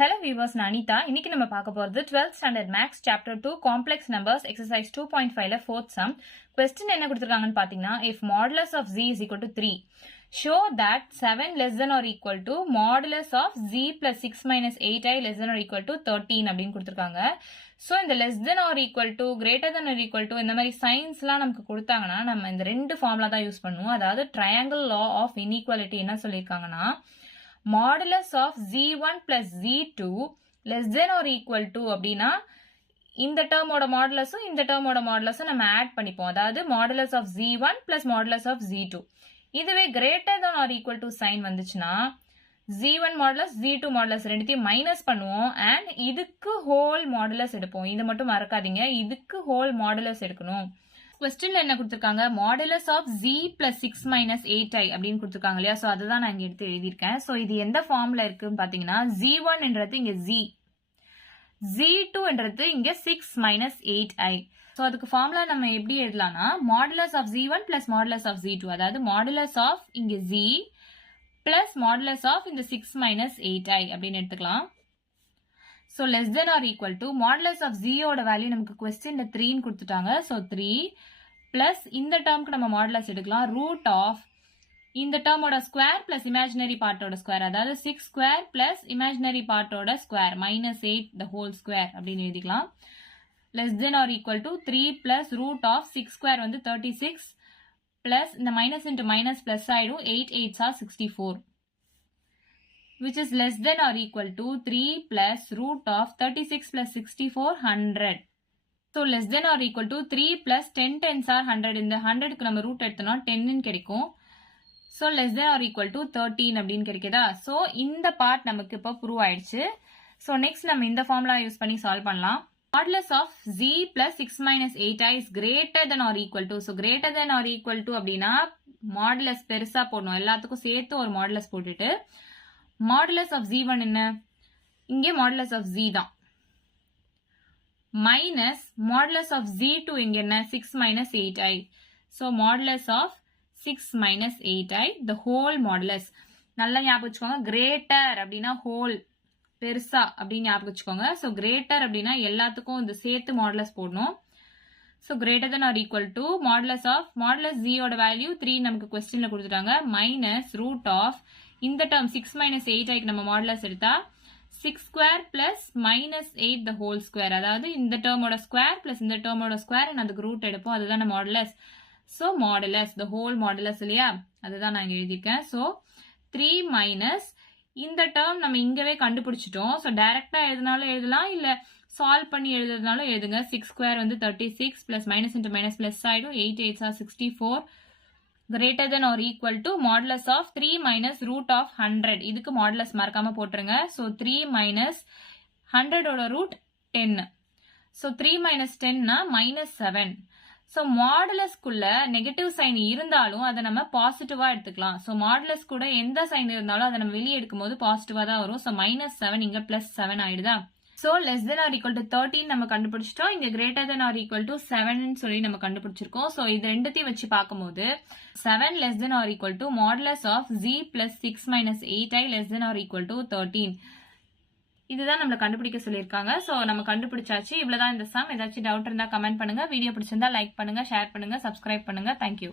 Hello viewers, நான் அனிதா. இன்னைக்கு நம்ம பார்க்க போறது 12th standard max chapter 2 complex numbers exercise 2.5ல fourth sum. Question என்ன கொடுத்திருக்காங்கன்னு பாத்தீங்கன்னா, if modulus of z is equal to 3, show that 7 less than or equal to modulus of z plus 6 minus 8i less than or equal to 13 அப்படின்னு கொடுத்திருக்காங்க. So இந்த less than or equal to, greater than or equal to இந்த மாதிரி சைன்ஸ்லாம் நமக்கு கொடுத்தாங்கன்னா நம்ம இந்த ரெண்டு ஃபார்முலா தான் யூஸ் பண்ணுவோம். அதாவது triangle law of inequality என்ன சொல்லியிருக்காங்கன்னா, modulus of z1 plus z2 less than or equal to அப்படின்னா இந்த டேர்மோட மாடுலஸும் இந்த டேர்மோட மாடுலஸும் நம்ம ஆட் பண்ணிப்போம். அதாவது modulus of z1 plus modulus of z2. இதுவே greater than or equal to sign வந்துச்சுன்னா z1 மாடுலஸ் z2 மாடுலஸ் ரெண்டுத்தையும் மைனஸ் பண்ணுவோம் அண்ட் இதுக்கு ஹோல் மாடுலஸ் எடுப்போம். இது மட்டும் மறக்காதீங்க, இதுக்கு ஹோல் மாடுலஸ் எடுக்கணும். கொஸ்டின்ல என்ன கொடுத்திருக்காங்க, modulus of z plus 6 minus 8i அப்படின்னு கொடுத்திருக்காங்க இல்லையா. சோ அதுதான் நான் இங்க எடுத்து எழுதியிருக்கேன். சோ இது எந்த ஃபார்ம்ல இருக்குன்னு பாத்தீங்கன்னா, z1 என்றது இங்க z, z2 என்றது இங்க 6 மைனஸ் 8i. சோ அதுக்கு ஃபார்முலா நம்ம எப்படி எழுதலாம்னா, modulus of z1 plus modulus of z2, அதாவது மாடுலஸ் ஆஃப் இங்க z பிளஸ் மாடுலஸ் ஆஃப் இந்த 6 மைனஸ் 8i அப்படின்னு எடுத்துக்கலாம். So less than or equal to modulus of z ஓட வேல்யூ நமக்கு கொஸ்டின்ல 3 ன்னு கொடுத்துட்டாங்க. So 3 பிளஸ் இந்த டேர்ம்க்கு நம்ம மாடுலஸ் எடுக்கலாம் ரூட் ஆஃப் இந்த டேர்மோட ஸ்கொயர் பிளஸ் இமேஜினரி பார்ட்டோட ஸ்கொயர், அதாவது 6 ஸ்கொயர் பிளஸ் இமேஜினரி பார்ட்டோட square minus 8 the whole square அப்படின்னு எழுதிக்கலாம். less than or equal to 3 plus root of 6 square வந்து 36 பிளஸ் இந்த மைனஸ் இன்டு மைனஸ் பிளஸ் ஆயிடும், 8 8s are 64. which is less than or equal to 3 plus root of 36 plus 64 100. So less than or equal to 3 plus 10 10s are 100. இந்த 100க்கு நம்ம root எடுத்தோம்னா 10 ன்னு கிடைக்கும். So less than or equal to 13 அப்படின்னு கிடைக்குதா. So இந்த பார்ட் நமக்கு இப்போ ப்ரூவ் ஆயிடுச்சு. So next நம்ம இந்த ஃபார்முலா யூஸ் பண்ணி சால்வ் பண்ணலாம். Modulus of z plus 6 minus 8i is greater than or equal to. So greater than or equal to அப்படின்னா மாடுலஸ் பெருசா போடணும், எல்லாத்துக்கும் சேர்த்து ஒரு மாடுலஸ் போட்டுட்டு மாடுலஸ் ஆஃப் z1 என்ன, இங்கே மாடுலஸ் ஆஃப் z தான், மைனஸ் மாடுலஸ் ஆஃப் z2 இங்க என்ன 6 minus 8i. So modulus of 6 minus 8i the whole modulus. நல்லா ஞாபகம் வச்சுக்கோங்க, கிரேட்டர் அப்படின்னா ஹோல் பெருசா அப்படின்னு ஞாபகம் வச்சுக்கோங்க. ஸோ கிரேட்டர் அப்படின்னா எல்லாத்துக்கும் இந்த சேர்த்து மாடுலஸ் போடணும். So greater than or equal to modulus of modulus z ஓட வேல்யூ 3 நமக்கு கொஸ்டின்ல கொடுத்துட்டாங்க, மைனஸ் ரூட் ஆஃப் இந்த டேர்ம் 6 மைனஸ் 8i நம்ம மாடுலஸ் எடுத்தா 6 square plus minus 8 the whole square, அதாவது இந்த டேர்மோட ஸ்கொயர் பிளஸ் இந்த டேர்மோட ஸ்கொயர் அதுக்கு ரூட் எடுப்போம், அதுதான் modulus. So modulus the whole modulus இல்லையா, அதுதான் நான் எழுதியிருக்கேன். ஸோ 3 மைனஸ் இந்த டேர்ம் நம்ம இங்கவே கண்டுபிடிச்சிட்டோம். ஸோ டைரக்டா எழுதினாலும் எழுதலாம், இல்ல சால்வ் பண்ணி எழுதுறதுனாலும் எழுதுங்க. 6 ஸ்கொயர் வந்து 36 plus minus into minus plus ஆயிடும், 8 8s are 64. greater than or equal to modulus of 3 minus root of 100. இதுக்கு modulus மறக்காம போட்டுருங்க. So 3 minus 100 ஓட root 10. So 3 minus 10 னா minus 7. So modulus குள்ள நெகட்டிவ் சைன் இருந்தாலும் அதை நம்ம பாசிட்டிவா எடுத்துக்கலாம். So modulus கூட எந்த சைன் இருந்தாலும் அதை நம்ம வெளியே எடுக்கும் போது பாசிட்டிவா தான் வரும். So minus 7 இங்க plus 7 ஆயிடுதா. So less than or equal to 13 நம்ம கண்டுபிடிச்சிட்டோம், இங்க greater than or equal to 7 ன்னு சொல்லி நம்ம கண்டுபிடிச்சிருக்கோம். So இது ரெண்டுத்தையும் வச்சு பார்க்கும்போது 7 less than or equal to modulus of z plus 6 minus 8i less than or equal to 13. இதுதான் நம்மள கண்டுபிடிக்க சொல்லியிருக்காங்க. So நம்ம கண்டுபிடிச்சாச்சு, இவ்வளவுதான் இந்த சம். ஏதாச்சும் டவுட் இருந்தா கமெண்ட் பண்ணுங்க, வீடியோ பிடிச்சிருந்தா லைக் பண்ணுங்க, ஷேர் பண்ணுங்க, சப்ஸ்கிரைப் பண்ணுங்க. தேங்க்யூ.